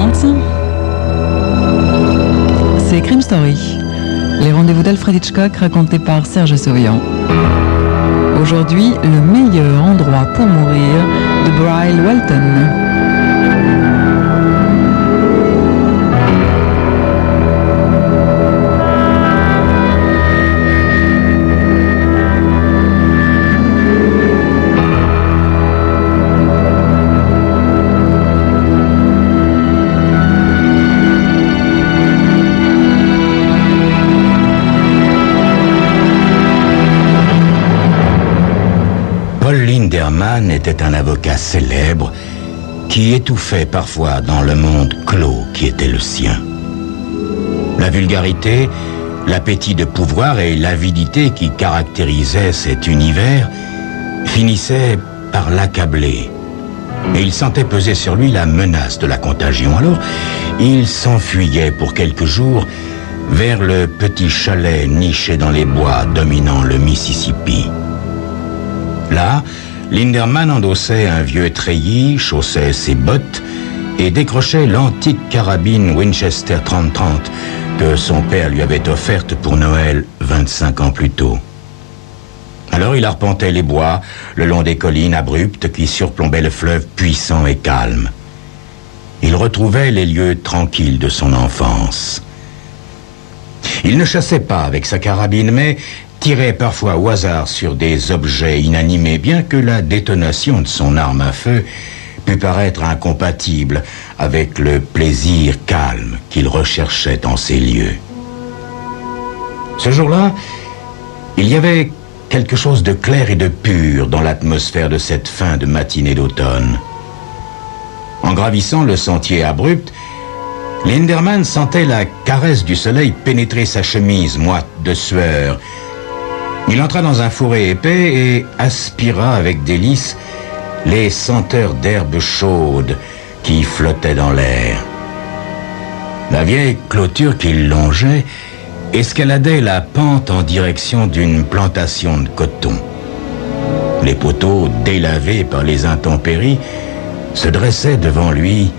20h30. C'est Crime Story, les rendez-vous d'Alfred Hitchcock racontés par Serge Sauvian. Aujourd'hui, le meilleur endroit pour mourir de Brian Walton. Linderman était un avocat célèbre qui étouffait parfois dans le monde clos qui était le sien. La vulgarité, l'appétit de pouvoir et l'avidité qui caractérisaient cet univers finissaient par l'accabler. Et il sentait peser sur lui la menace de la contagion. Alors, il s'enfuyait pour quelques jours vers le petit chalet niché dans les bois dominant le Mississippi. Là, Linderman endossait un vieux treillis, chaussait ses bottes et décrochait l'antique carabine Winchester 30-30 que son père lui avait offerte pour Noël 25 ans plus tôt. Alors il arpentait les bois le long des collines abruptes qui surplombaient le fleuve puissant et calme. Il retrouvait les lieux tranquilles de son enfance. Il ne chassait pas avec sa carabine, mais tirait parfois au hasard sur des objets inanimés, bien que la détonation de son arme à feu pût paraître incompatible avec le plaisir calme qu'il recherchait en ces lieux. Ce jour-là, il y avait quelque chose de clair et de pur dans l'atmosphère de cette fin de matinée d'automne. En gravissant le sentier abrupt, Linderman sentait la caresse du soleil pénétrer sa chemise moite de sueur. Il entra dans un fourré épais et aspira avec délice les senteurs d'herbes chaudes qui flottaient dans l'air. La vieille clôture qu'il longeait escaladait la pente en direction d'une plantation de coton. Les poteaux délavés par les intempéries se dressaient devant lui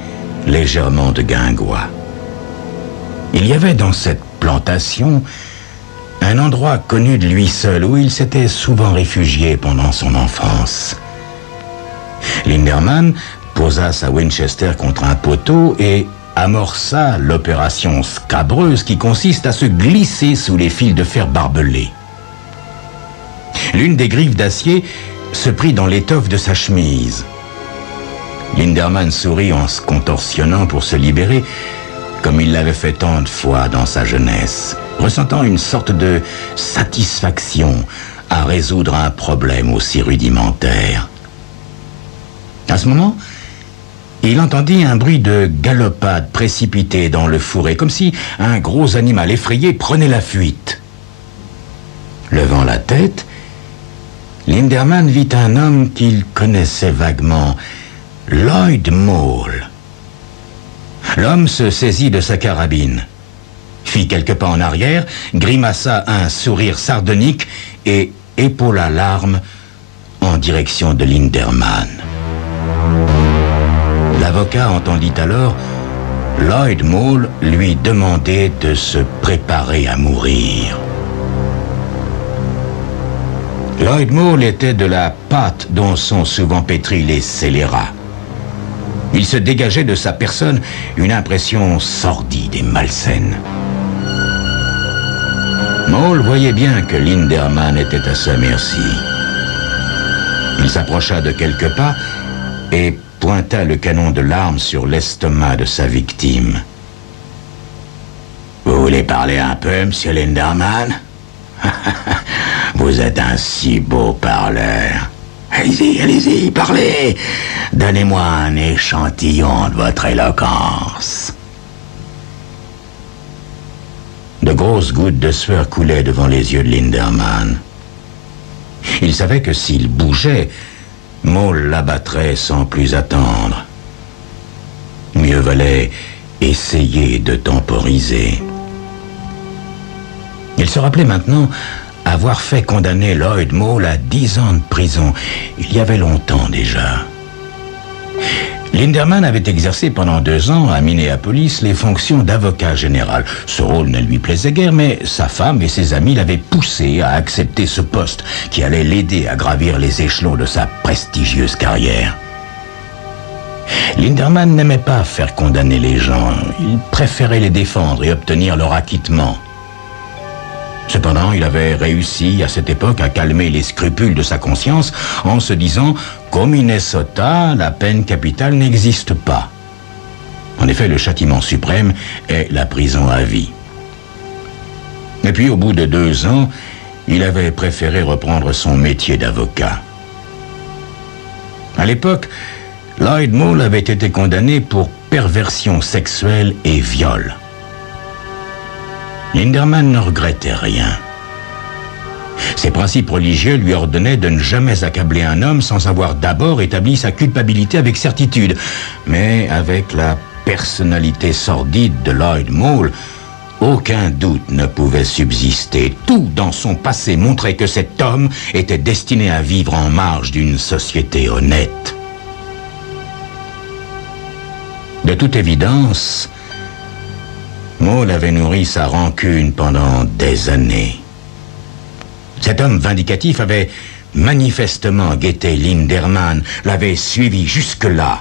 légèrement de guingois. Il y avait dans cette plantation un endroit connu de lui seul où il s'était souvent réfugié pendant son enfance. Linderman posa sa Winchester contre un poteau et amorça l'opération scabreuse qui consiste à se glisser sous les fils de fer barbelés. L'une des griffes d'acier se prit dans l'étoffe de sa chemise. Linderman sourit en se contorsionnant pour se libérer, comme il l'avait fait tant de fois dans sa jeunesse, ressentant une sorte de satisfaction à résoudre un problème aussi rudimentaire. À ce moment, il entendit un bruit de galopade précipitée dans le fourré, comme si un gros animal effrayé prenait la fuite. Levant la tête, Linderman vit un homme qu'il connaissait vaguement, Lloyd Mole. L'homme se saisit de sa carabine, fit quelques pas en arrière, grimaça un sourire sardonique et épaula l'arme en direction de Linderman. L'avocat entendit alors Lloyd Mole lui demander de se préparer à mourir. Lloyd Mole était de la pâte dont sont souvent pétris les scélérats. Il se dégageait de sa personne une impression sordide et malsaine. Mole voyait bien que Linderman était à sa merci. Il s'approcha de quelques pas et pointa le canon de l'arme sur l'estomac de sa victime. « Vous voulez parler un peu, monsieur Linderman? Vous êtes un si beau parleur. Allez-y, parlez. Donnez-moi un échantillon de votre éloquence. » De grosses gouttes de sueur coulaient devant les yeux de Linderman. Il savait que s'il bougeait, Mole l'abattrait sans plus attendre. Mieux valait essayer de temporiser. Il se rappelait maintenant avoir fait condamner Lloyd Mole à 10 ans de prison, il y avait longtemps déjà. Linderman avait exercé pendant 2 ans à Minneapolis les fonctions d'avocat général. Ce rôle ne lui plaisait guère, mais sa femme et ses amis l'avaient poussé à accepter ce poste qui allait l'aider à gravir les échelons de sa prestigieuse carrière. Linderman n'aimait pas faire condamner les gens. Il préférait les défendre et obtenir leur acquittement. Cependant, il avait réussi à cette époque à calmer les scrupules de sa conscience en se disant qu'au Minnesota, la peine capitale n'existe pas. En effet, le châtiment suprême est la prison à vie. Et puis, au bout de 2 ans, il avait préféré reprendre son métier d'avocat. À l'époque, Lloyd Moule avait été condamné pour perversion sexuelle et viol. Linderman ne regrettait rien. Ses principes religieux lui ordonnaient de ne jamais accabler un homme sans avoir d'abord établi sa culpabilité avec certitude. Mais avec la personnalité sordide de Lloyd Moule, aucun doute ne pouvait subsister. Tout dans son passé montrait que cet homme était destiné à vivre en marge d'une société honnête. De toute évidence, Moule avait nourri sa rancune pendant des années. Cet homme vindicatif avait manifestement guetté Linderman, l'avait suivi jusque-là.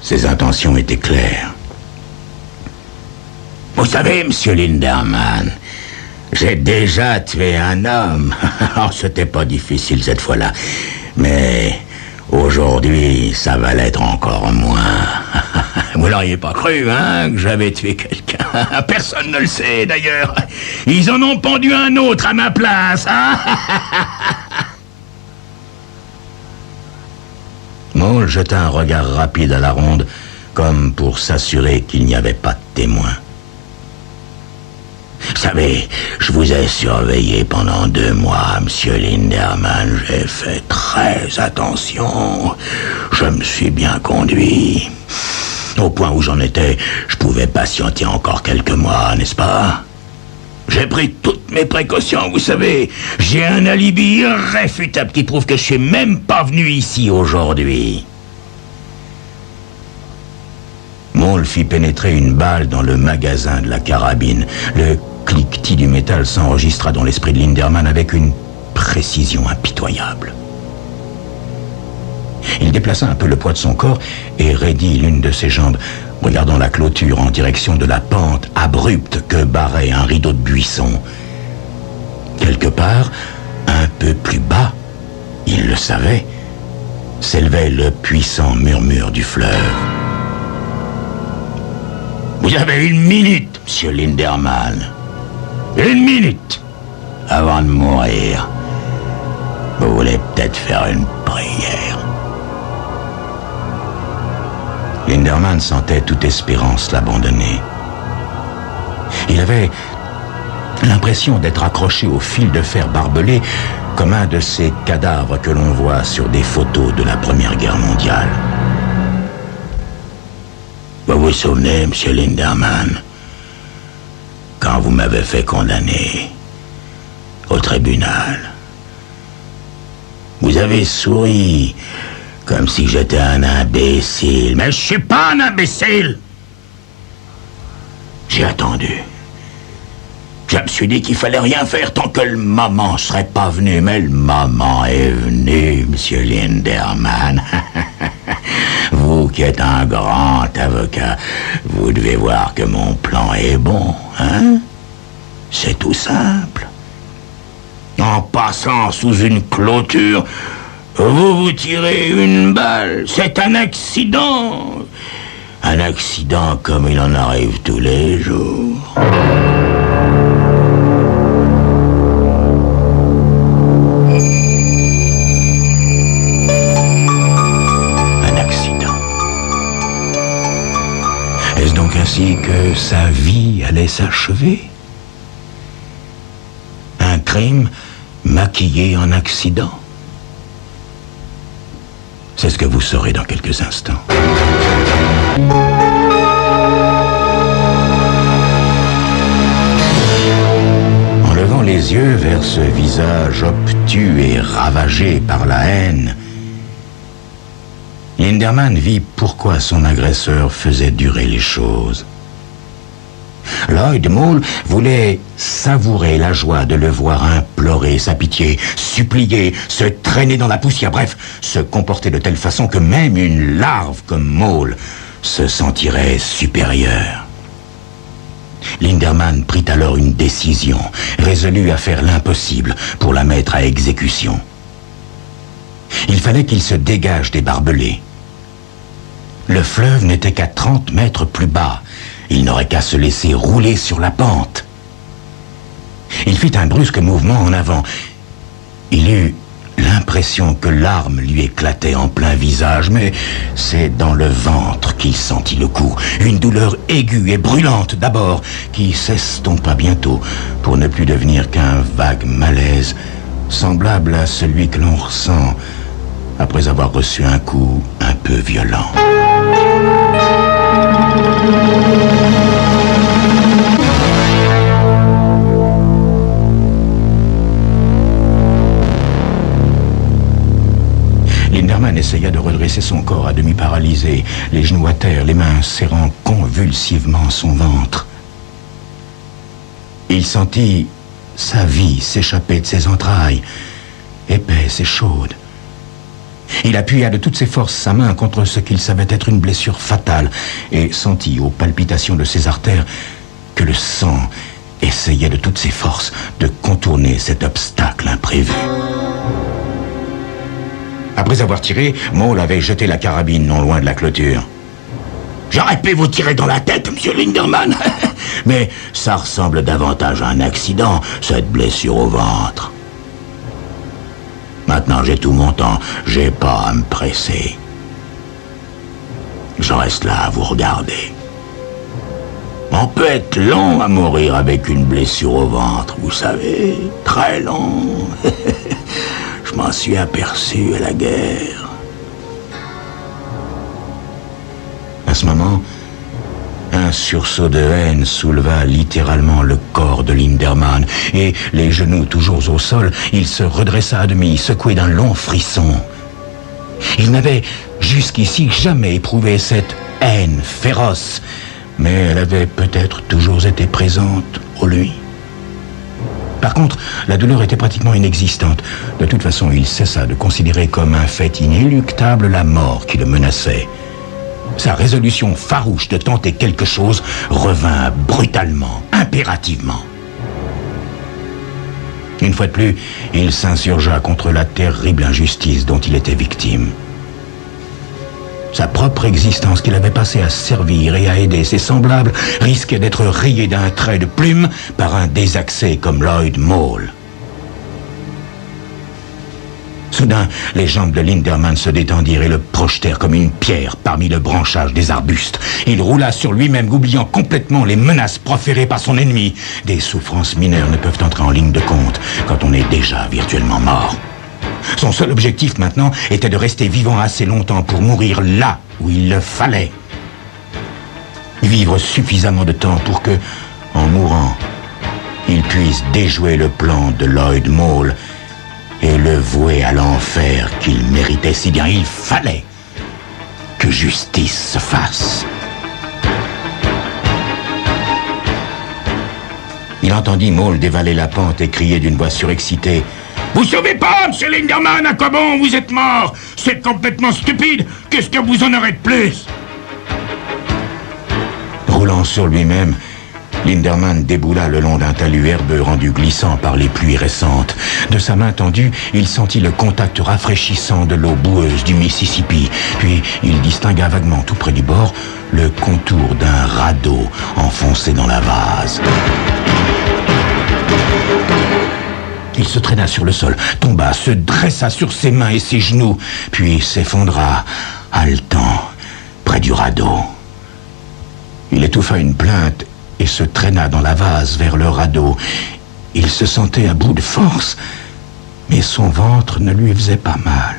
Ses intentions étaient claires. Vous savez, monsieur Linderman, j'ai déjà tué un homme. Oh, c'était pas difficile cette fois-là. Mais aujourd'hui, ça va l'être encore moins. Vous l'auriez pas cru, hein, que j'avais tué quelqu'un. Personne ne le sait, d'ailleurs. Ils en ont pendu un autre à ma place, hein. Moule jeta un regard rapide à la ronde, comme pour s'assurer qu'il n'y avait pas de témoin. Vous savez, je vous ai surveillé pendant 2 mois, monsieur Linderman. J'ai fait très attention. Je me suis bien conduit. Au point où j'en étais, je pouvais patienter encore quelques mois, n'est-ce pas? J'ai pris toutes mes précautions, vous savez. J'ai un alibi irréfutable qui prouve que je suis même pas venu ici aujourd'hui. Moule fit pénétrer une balle dans le magasin de la carabine. Le cliquetis du métal s'enregistra dans l'esprit de Linderman avec une précision impitoyable. Il déplaça un peu le poids de son corps et raidit l'une de ses jambes, regardant la clôture en direction de la pente abrupte que barrait un rideau de buissons. Quelque part, un peu plus bas, il le savait, s'élevait le puissant murmure du fleuve. Vous avez 1 minute, monsieur Linderman. 1 minute avant de mourir. Vous voulez peut-être faire une prière. Linderman sentait toute espérance l'abandonner. Il avait l'impression d'être accroché au fil de fer barbelé comme un de ces cadavres que l'on voit sur des photos de la Première Guerre mondiale. Vous vous souvenez, monsieur Linderman, quand vous m'avez fait condamner au tribunal, vous avez souri comme si j'étais un imbécile. Mais je suis pas un imbécile. J'ai attendu. Je me suis dit qu'il fallait rien faire tant que le moment serait pas venu. Mais le moment est venu, monsieur Linderman. Vous qui êtes un grand avocat, vous devez voir que mon plan est bon, hein? C'est tout simple. En passant sous une clôture, vous vous tirez une balle. C'est un accident. Un accident comme il en arrive tous les jours. Un accident. Est-ce donc ainsi que sa vie allait s'achever? Un crime maquillé en accident? C'est ce que vous saurez dans quelques instants. En levant les yeux vers ce visage obtus et ravagé par la haine, Linderman vit pourquoi son agresseur faisait durer les choses. Lloyd Mole voulait savourer la joie de le voir implorer sa pitié, supplier, se traîner dans la poussière, bref, se comporter de telle façon que même une larve comme Mole se sentirait supérieure. Linderman prit alors une décision, résolu à faire l'impossible pour la mettre à exécution. Il fallait qu'il se dégage des barbelés. Le fleuve n'était qu'à 30 mètres plus bas. Il n'aurait qu'à se laisser rouler sur la pente. Il fit un brusque mouvement en avant. Il eut l'impression que l'arme lui éclatait en plein visage, mais c'est dans le ventre qu'il sentit le coup. Une douleur aiguë et brûlante d'abord, qui s'estompa bientôt pour ne plus devenir qu'un vague malaise, semblable à celui que l'on ressent après avoir reçu un coup un peu violent. Linderman essaya de redresser son corps à demi paralysé, les genoux à terre, les mains serrant convulsivement son ventre. Il sentit sa vie s'échapper de ses entrailles, épaisse et chaude. Il appuya de toutes ses forces sa main contre ce qu'il savait être une blessure fatale et sentit aux palpitations de ses artères que le sang essayait de toutes ses forces de contourner cet obstacle imprévu. Après avoir tiré, Mole avait jeté la carabine non loin de la clôture. « J'aurais pu vous tirer dans la tête, monsieur Linderman, mais ça ressemble davantage à un accident, cette blessure au ventre. Maintenant, j'ai tout mon temps, j'ai pas à me presser. Je reste là à vous regarder. On peut être long à mourir avec une blessure au ventre, vous savez, très long. Je m'en suis aperçu à la guerre. » À ce moment, un sursaut de haine souleva littéralement le corps de Linderman, et, les genoux toujours au sol, il se redressa à demi, secoué d'un long frisson. Il n'avait jusqu'ici jamais éprouvé cette haine féroce, mais elle avait peut-être toujours été présente en lui. Par contre, la douleur était pratiquement inexistante. De toute façon, il cessa de considérer comme un fait inéluctable la mort qui le menaçait. Sa résolution farouche de tenter quelque chose revint brutalement, impérativement. Une fois de plus, il s'insurgea contre la terrible injustice dont il était victime. Sa propre existence qu'il avait passée à servir et à aider ses semblables risquait d'être rayée d'un trait de plume par un désaxé comme Lloyd Mole. Soudain, les jambes de Linderman se détendirent et le projetèrent comme une pierre parmi le branchage des arbustes. Il roula sur lui-même, oubliant complètement les menaces proférées par son ennemi. Des souffrances mineures ne peuvent entrer en ligne de compte quand on est déjà virtuellement mort. Son seul objectif maintenant était de rester vivant assez longtemps pour mourir là où il le fallait. Vivre suffisamment de temps pour que, en mourant, il puisse déjouer le plan de Lloyd Mole et le vouer à l'enfer qu'il méritait si bien. Il fallait que justice se fasse. Il entendit Mole dévaler la pente et crier d'une voix surexcitée: « Vous sauvez pas, monsieur Linderman, à quoi bon, vous êtes mort? C'est complètement stupide, qu'est-ce que vous en aurez de plus ?» Roulant sur lui-même, Linderman déboula le long d'un talus herbeux rendu glissant par les pluies récentes. De sa main tendue, il sentit le contact rafraîchissant de l'eau boueuse du Mississippi. Puis, il distingua vaguement tout près du bord le contour d'un radeau enfoncé dans la vase. Il se traîna sur le sol, tomba, se dressa sur ses mains et ses genoux, puis s'effondra, haletant, près du radeau. Il étouffa une plainte et se traîna dans la vase vers le radeau. Il se sentait à bout de force, mais son ventre ne lui faisait pas mal.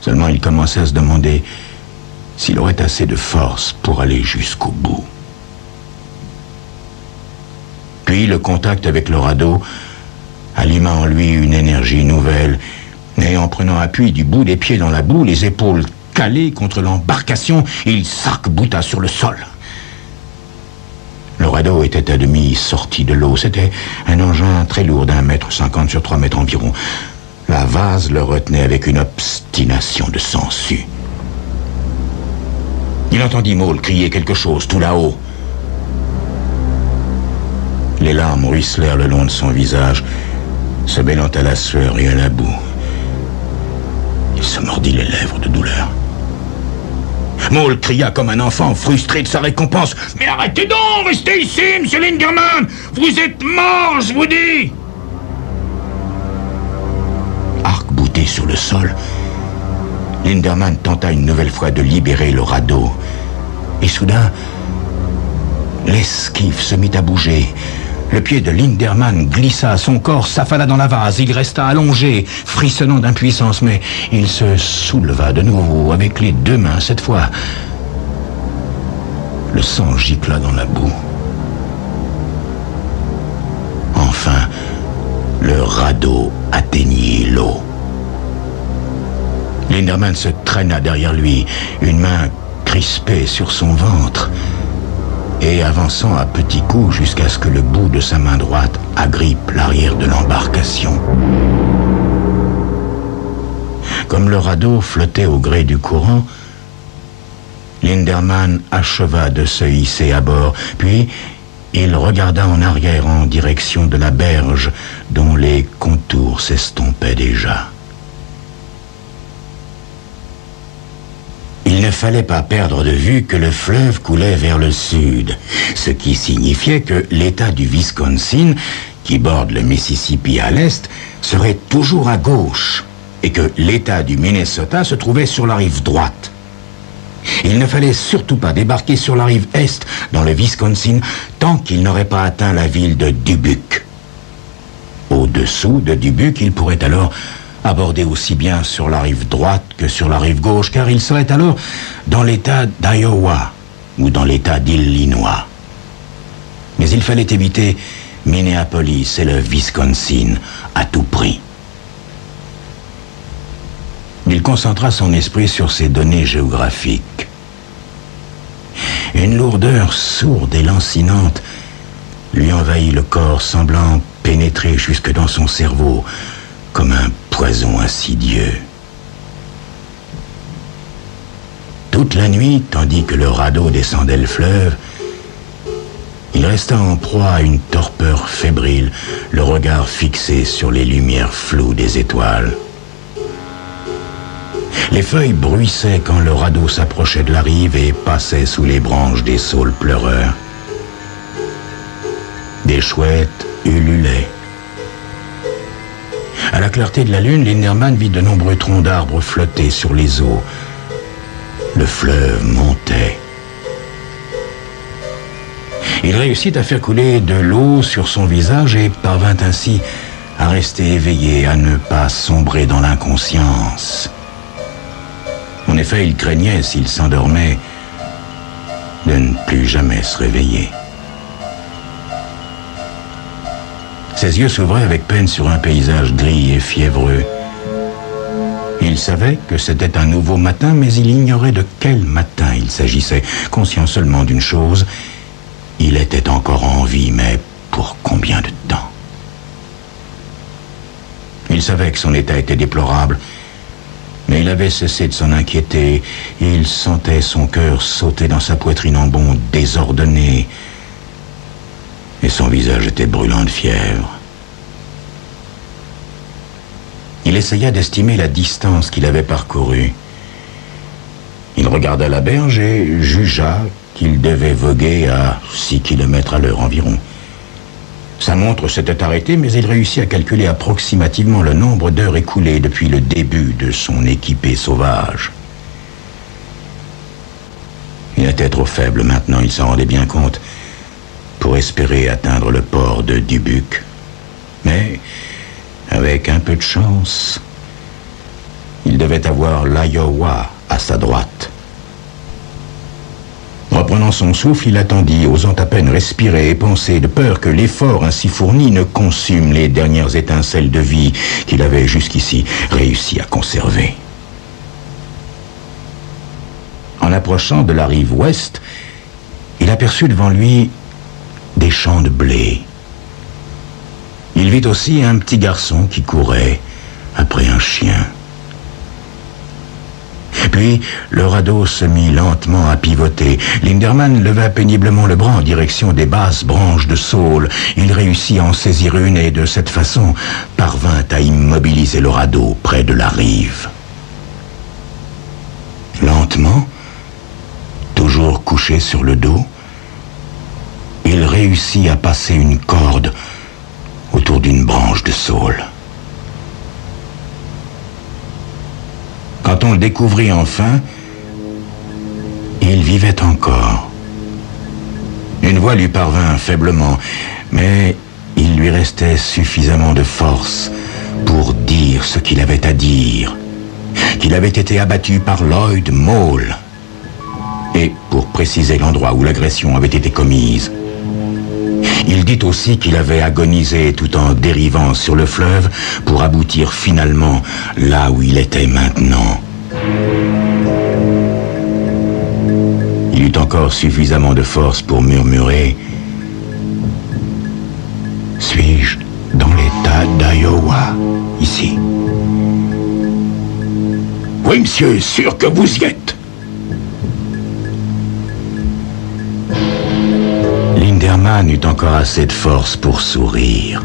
Seulement il commençait à se demander s'il aurait assez de force pour aller jusqu'au bout. Puis le contact avec le radeau alluma en lui une énergie nouvelle, Et en prenant appui du bout des pieds dans la boue, les épaules calées contre l'embarcation, il s'arc-bouta sur le sol. Le radeau était à demi sorti de l'eau. C'était un engin très lourd d'1,50 m sur 3 mètres environ. La vase le retenait avec une obstination de sangsue. Il entendit Maule crier quelque chose tout là-haut. Les larmes ruisselèrent le long de son visage, se mêlant à la sueur et à la boue. Il se mordit les lèvres de douleur. Maule cria comme un enfant frustré de sa récompense. « Mais arrêtez donc, restez ici, monsieur Linderman! Vous êtes mort, je vous dis !» Arc-bouté sur le sol, Linderman tenta une nouvelle fois de libérer le radeau. Et soudain, l'esquif se mit à bouger. Le pied de Linderman glissa, son corps s'affala dans la vase. Il resta allongé, frissonnant d'impuissance, mais il se souleva de nouveau avec les 2 mains cette fois. Le sang gicla dans la boue. Enfin, le radeau atteignit l'eau. Linderman se traîna derrière lui, une main crispée sur son ventre, et avançant à petits coups jusqu'à ce que le bout de sa main droite agrippe l'arrière de l'embarcation. Comme le radeau flottait au gré du courant, Linderman acheva de se hisser à bord, puis il regarda en arrière en direction de la berge dont les contours s'estompaient déjà. Il ne fallait pas perdre de vue que le fleuve coulait vers le sud, ce qui signifiait que l'État du Wisconsin, qui borde le Mississippi à l'est, serait toujours à gauche, et que l'État du Minnesota se trouvait sur la rive droite. Il ne fallait surtout pas débarquer sur la rive est, dans le Wisconsin, tant qu'il n'aurait pas atteint la ville de Dubuque. Au-dessous de Dubuque, il pourrait alors aborder aussi bien sur la rive droite que sur la rive gauche, car il serait alors dans l'État d'Iowa ou dans l'État d'Illinois. Mais il fallait éviter Minneapolis et le Wisconsin à tout prix. Il concentra son esprit sur ces données géographiques. Une lourdeur sourde et lancinante lui envahit le corps, semblant pénétrer jusque dans son cerveau, comme un poison insidieux. Toute la nuit, tandis que le radeau descendait le fleuve, il resta en proie à une torpeur fébrile, le regard fixé sur les lumières floues des étoiles. Les feuilles bruissaient quand le radeau s'approchait de la rive et passait sous les branches des saules pleureurs. Des chouettes ululaient. À la clarté de la lune, Linderman vit de nombreux troncs d'arbres flotter sur les eaux. Le fleuve montait. Il réussit à faire couler de l'eau sur son visage et parvint ainsi à rester éveillé, à ne pas sombrer dans l'inconscience. En effet, il craignait, s'il s'endormait, de ne plus jamais se réveiller. Ses yeux s'ouvraient avec peine sur un paysage gris et fiévreux. Il savait que c'était un nouveau matin, mais il ignorait de quel matin il s'agissait. Conscient seulement d'une chose, il était encore en vie, mais pour combien de temps? Il savait que son état était déplorable, mais il avait cessé de s'en inquiéter. Il sentait son cœur sauter dans sa poitrine en bonds désordonnés, et son visage était brûlant de fièvre. Il essaya d'estimer la distance qu'il avait parcourue. Il regarda la berge et jugea qu'il devait voguer à 6 km à l'heure environ. Sa montre s'était arrêtée, mais il réussit à calculer approximativement le nombre d'heures écoulées depuis le début de son équipée sauvage. Il était trop faible maintenant, il s'en rendait bien compte, pour espérer atteindre le port de Dubuque. Mais, avec un peu de chance, il devait avoir l'Iowa à sa droite. Reprenant son souffle, il attendit, osant à peine respirer et penser, de peur que l'effort ainsi fourni ne consume les dernières étincelles de vie qu'il avait jusqu'ici réussi à conserver. En approchant de la rive ouest, il aperçut devant lui des champs de blé. Il vit aussi un petit garçon qui courait après un chien. Puis, le radeau se mit lentement à pivoter. Linderman leva péniblement le bras en direction des basses branches de saule. Il réussit à en saisir une et, de cette façon, parvint à immobiliser le radeau près de la rive. Lentement, toujours couché sur le dos, il réussit à passer une corde autour d'une branche de saule. Quand on le découvrit enfin, il vivait encore. Une voix lui parvint faiblement, mais il lui restait suffisamment de force pour dire ce qu'il avait à dire, qu'il avait été abattu par Lloyd Mole, et pour préciser l'endroit où l'agression avait été commise. Il dit aussi qu'il avait agonisé tout en dérivant sur le fleuve pour aboutir finalement là où il était maintenant. Il eut encore suffisamment de force pour murmurer « Suis-je dans l'État d'Iowa, ici ?»« Oui, monsieur, sûr que vous y êtes. » Linderman eut encore assez de force pour sourire.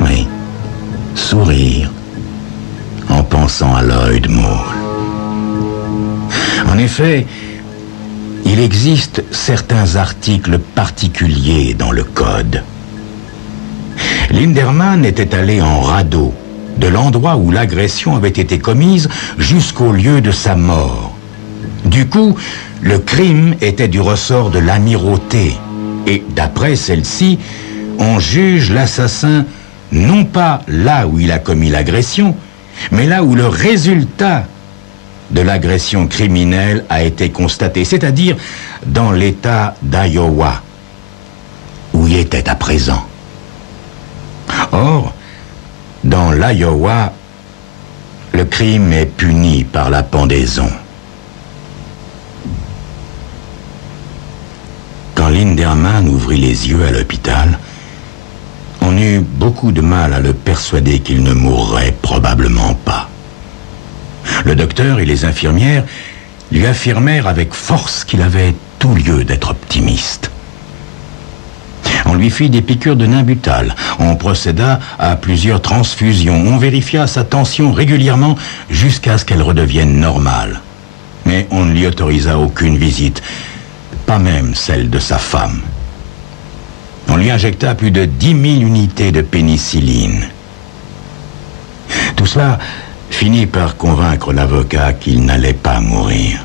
Oui, sourire, en pensant à Lloyd Mole. En effet, il existe certains articles particuliers dans le code. Linderman était allé en radeau, de l'endroit où l'agression avait été commise jusqu'au lieu de sa mort. Du coup, le crime était du ressort de l'amirauté. Et d'après celle-ci, on juge l'assassin non pas là où il a commis l'agression, mais là où le résultat de l'agression criminelle a été constaté, c'est-à-dire dans l'État d'Iowa, où il était à présent. Or, dans l'Iowa, le crime est puni par la pendaison. Quand Linderman ouvrit les yeux à l'hôpital, on eut beaucoup de mal à le persuader qu'il ne mourrait probablement pas. Le docteur et les infirmières lui affirmèrent avec force qu'il avait tout lieu d'être optimiste. On lui fit des piqûres de Nimbutal, on procéda à plusieurs transfusions, on vérifia sa tension régulièrement jusqu'à ce qu'elle redevienne normale. Mais on ne lui autorisa aucune visite, pas même celle de sa femme. On lui injecta plus de 10 000 unités de pénicilline. Tout cela finit par convaincre l'avocat qu'il n'allait pas mourir.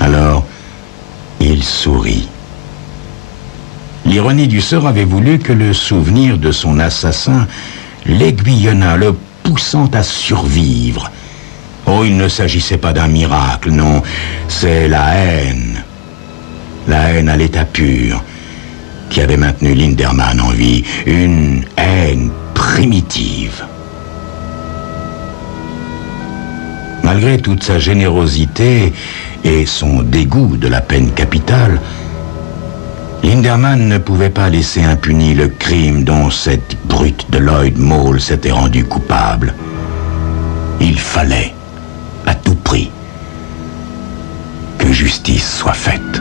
Alors, il sourit. L'ironie du sort avait voulu que le souvenir de son assassin l'aiguillonnât, le poussant à survivre. Oh, il ne s'agissait pas d'un miracle, non, c'est la haine à l'état pur, qui avait maintenu Linderman en vie, une haine primitive. Malgré toute sa générosité et son dégoût de la peine capitale, Linderman ne pouvait pas laisser impuni le crime dont cette brute de Lloyd Mole s'était rendue coupable. Il fallait, à tout prix, que justice soit faite.